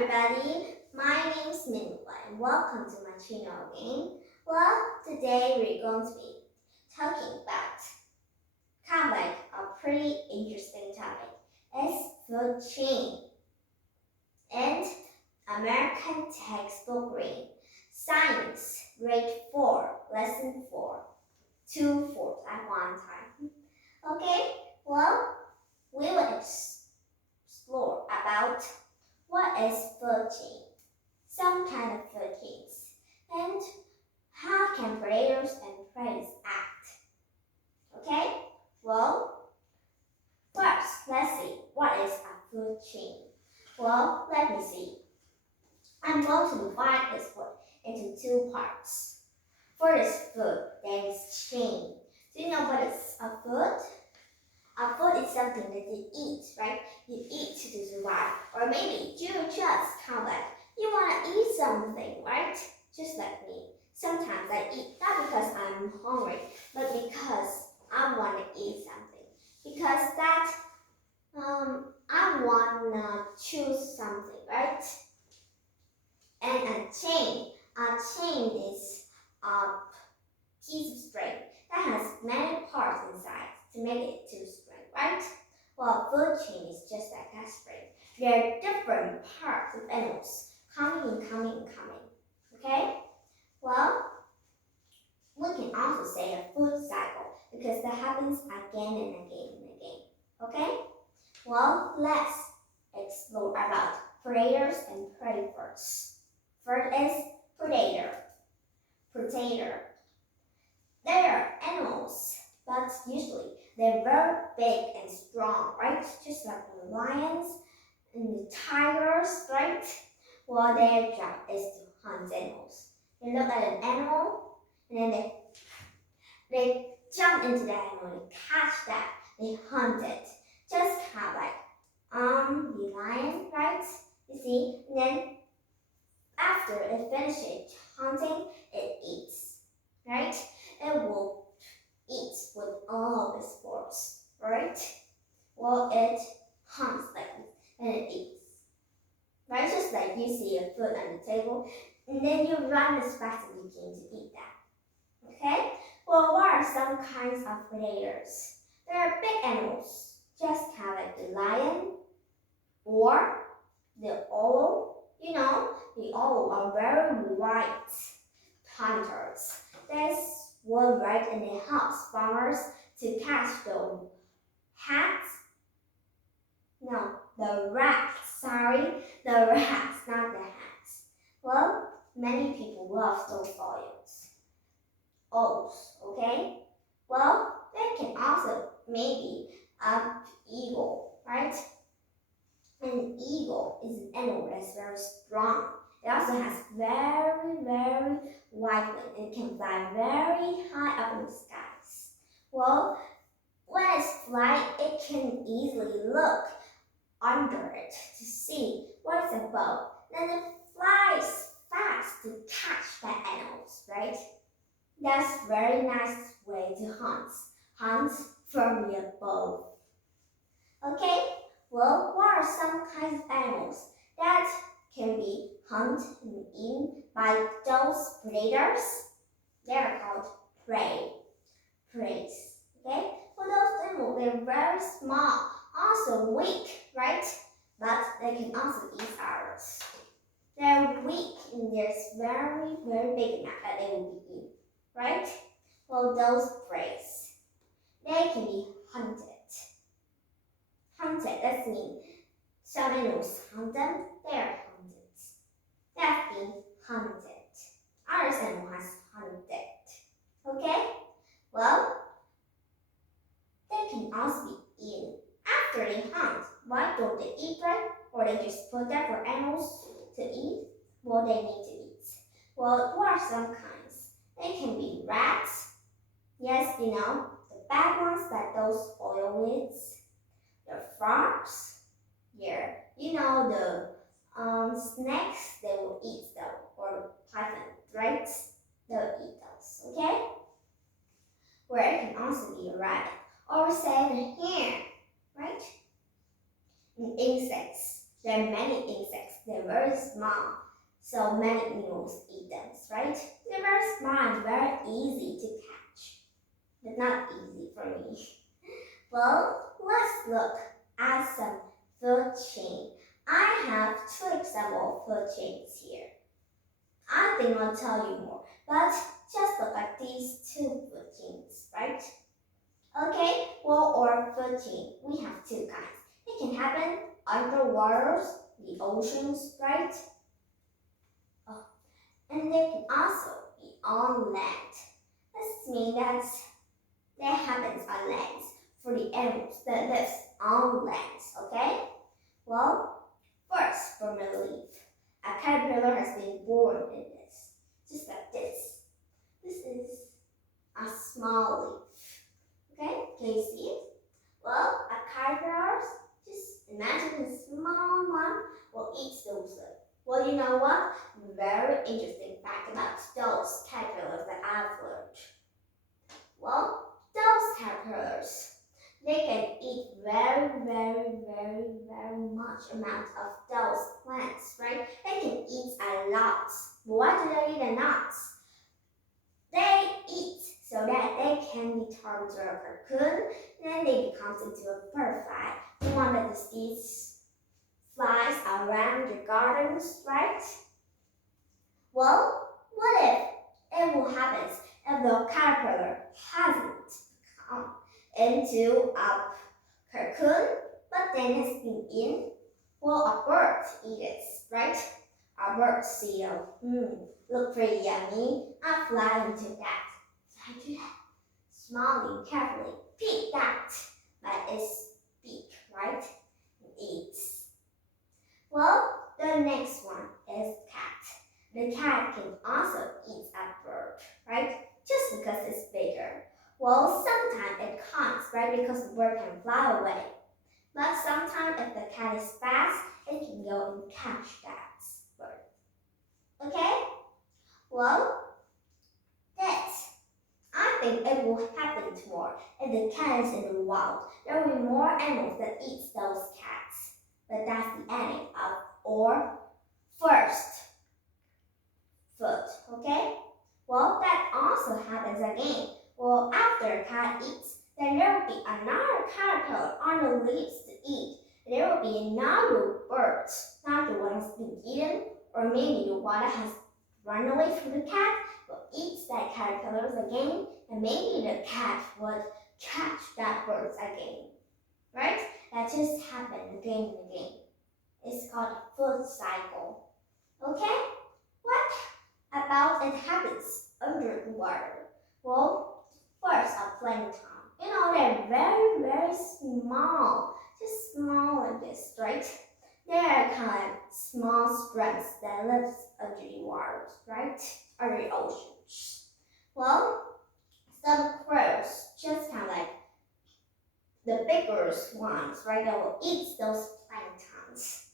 everybody, my name is Minwa and welcome to my channel again. Well, today we're going to be talking about kind of like a pretty interesting topic. It's food chain and American textbook reading. Science, grade 4, lesson 4. 2 4 at one time. Okay, well, we will explore about what is food chain, some kind of food chains, and how can predators and prey act. Okay, well, first let's see what is a food chain. Well, let me see. I'm going to divide this food into two parts. First, food, then is chain. Do you know what is a food? A food is something that you eat, right? You eat to survive. Or maybe you just kind of like, you want to eat something, right? Just like me. Sometimes I eat, not because I'm hungry, but because I want to eat something. Because that, I want to choose something, right? And a chain is a piece of string that has many parts inside to make it to string, right? Well, food chain is just like that string. There are different parts of animals coming and coming and coming. Okay? Well, we can also say a food cycle because that happens again and again and again. Okay? Well, let's explore about predators and prey first. First is predator. Predator. They are animals, but usually they're very big and strong, right? Just like the lions and the tigers, right? Well, their job is to hunt animals. They look at an animal and then they jump into the animal, they catch that, they hunt it. Just kind of like the lion, right? You see, and then after it finishes hunting, it eats, right? It will eat with all of its force, right? Well, it hunts like this and it eats, right? Just like you see a food on the table, and then you run as fast as you can to eat that. Okay? Well, what are some kinds of predators? There are big animals, just kind of like the lion or the owl. You know, the owl are very white hunters. There's one right and it helps farmers to catch the hats. No, the rats. Sorry, the rats, not the hats. Well, many people love those owls. Okay. Well, they can also maybe eagle, right? An eagle is an animal that's very strong. It also has very, very wide wings and it can fly very high up in the skies. Well, when it's flying, it can easily look under it to see what it's above. Then it flies fast to catch the animals, right? That's a very nice way to hunt. Hunt from the above. Okay? Well, what are some kinds of animals that can be hunted and eaten by those predators? They are called prey. Preys. Okay? Well, those animals, they're very small, also weak, right? But they can also eat others. They're weak and they're very, very big enough that they will be eaten, right? Well, those preys, they can be hunted. Hunted, that means some animals hunt them, they are hunted. That means hunted. Other animal has hunted. Okay? Well, they can also be eaten. After they hunt, why don't they eat them? Or they just put them for animals to eat? Well, they need to eat. Well, what are some kinds? They can be rats. Yes, you know, the bad ones that those oil with. The frogs, yeah, you know the snakes, they will eat them, or python, right? They'll eat those, okay? Where it can also be a rabbit, or say the hare, right? And insects, There are many insects. They're very small, so many animals eat them, right? They're very small and very easy to catch, but not easy for me. Well, let's look at some food chain. I have two example food chains here. I think I'll tell you more, but just look at these two food chains, right? Okay, well, or food chain, we have two kinds. It can happen underwater, the oceans, right? Oh, and they can also be on land. This means that happens on land for the animals that lives on land, okay? Well, first, from a leaf. A caterpillar has been born in this, just like this. This is a small leaf, okay? Can you see it? Well, a caterpillar, just imagine a small one, will eat those leaves. Well, you know what? Very interesting fact about those caterpillars that I've learned. Well, those caterpillars, they can eat very much amount of those plants, right? They can eat a lot. But why do they eat a lot? They eat so that they can be turned to a cocoon, then they become into a butterfly. You want that the seeds flies around your gardens, right? Well, what if it will happen if the caterpillar hasn't come into a cocoon, but then has been in? Well, a bird eats it, right? A bird see, look pretty yummy. I fly into that. So I do that, smiling carefully, pick that by its beak, right? It eats. Well, the next one is cat. The cat can also eat a bird, right? Just because it's bigger. Well, sometimes it can't, right? Because the bird can fly away. But sometimes if the cat is fast, it can go and catch that bird. Okay? Well, I think it will happen more if the cat is in the wild. There will be more animals that eat those cats. But that's the ending of our first foot, okay? Well, that also happens again. Well, after a cat eats, then there will be another caterpillar on the leaves to eat. There will be another bird, not the one that has been eaten, or maybe the one that has run away from the cat, will eat that caterpillar again, and maybe the cat would catch that bird again. Right? That just happened again and again. It's called a food cycle. Okay? What about it happens under the water? Well, first a plankton. You know, they're very small. Just small like this, right? They are kind of small spreads that lives under the water, right? Under the oceans. Well, some crows, just kind of like the bigger ones, right? That will eat those planktons.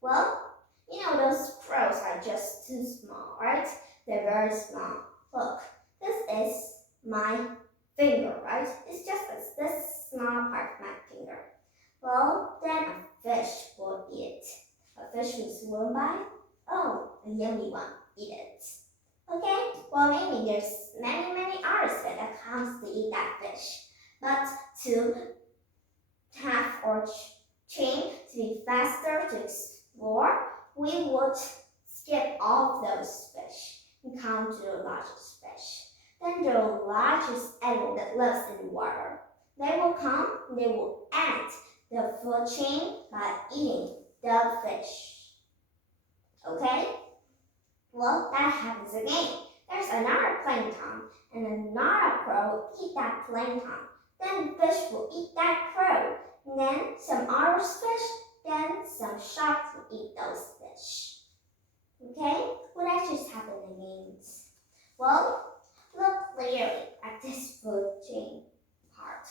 Well, you know those crows are just too small, right? They're very small. Look, this is my finger, right? It's just this small part of my finger. Well, then a fish will eat it. A fish will swim by. Oh, a yummy one. Eat it. Okay, well maybe there's many others that comes to eat that fish. But to have our chain to be faster to explore, we would skip all of those fish and come to the largest fish. Then the largest animal that lives in the water. They will come, they will end the food chain by eating the fish. Okay? Well, that happens again. There's another plankton, and another crow will eat that plankton. Then the fish will eat that crow. And then some other fish, then some sharks will eat those fish. Okay? Well, that just happened again. Well, look clearly at this food chain part.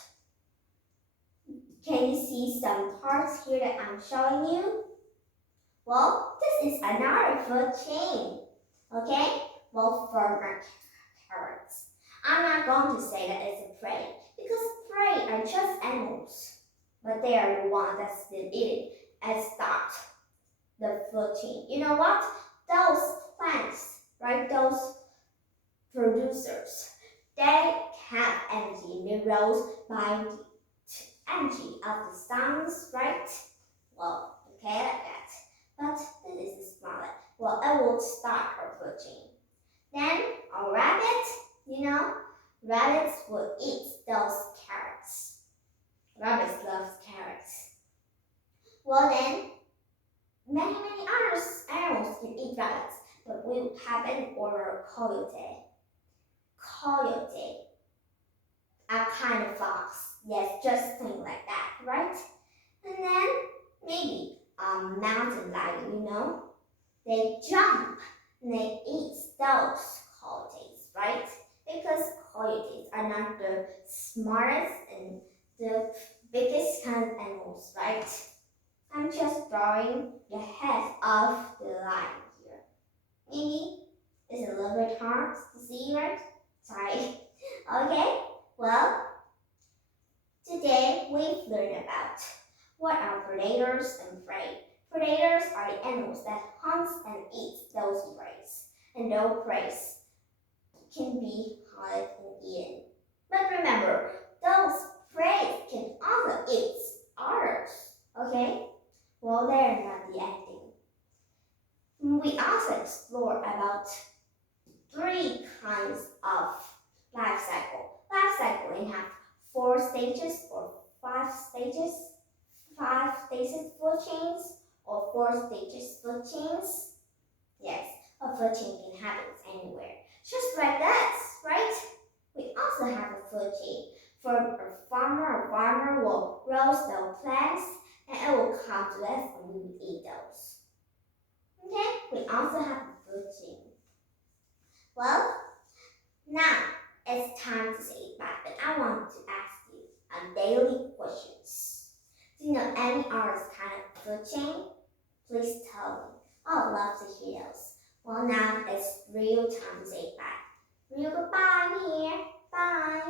Can you see some parts here that I'm showing you? Well, this is another food chain. Okay? Well, for my carrots. I'm not going to say that it's a prey, because prey are just animals. But they are the ones that's been eaten at start. the food chain. You know what? Those plants, right? Those producers, they have energy minerals by the energy of the suns, right? Well, okay, like that. But this is smaller. Well, I will start our food chain. Then a rabbit, rabbits will eat those carrots. Rabbits love carrots. Well then, many other animals can eat rabbits, but we haven't ordered coyote. Coyote, a kind of fox. Yes, just think like that, right? And then maybe a mountain lion, they jump and they eat those coyotes, right? Because coyotes are not the smartest and the biggest kind of animals, right? I'm just drawing the head of the lion here. Maybe it's a little bit hard to see, right? Sorry. Okay, well, today we've learned about what are predators and prey. Predators are the animals that hunt and eat those prey, and those prey can be hunted and eaten. But remember, those prey can also eat others. Okay? Well, they're not the ending. We also explore about 3 kinds of life cycle. Life cycle in have 4 stages or 5 stages, 5 stages food chains or 4 stages food chains. Yes, a food chain can happen anywhere. Just like that, right? We also have a food chain. For a farmer will roast those plants and it will come to us and we will eat those. Okay, we also have a food chain. Well, now it's time to say goodbye, but I want to ask you a daily questions. Do you know any other kind of food chain? Please tell me. I would love to hear those. Well, now it's real time to say bye. Real goodbye here. Bye.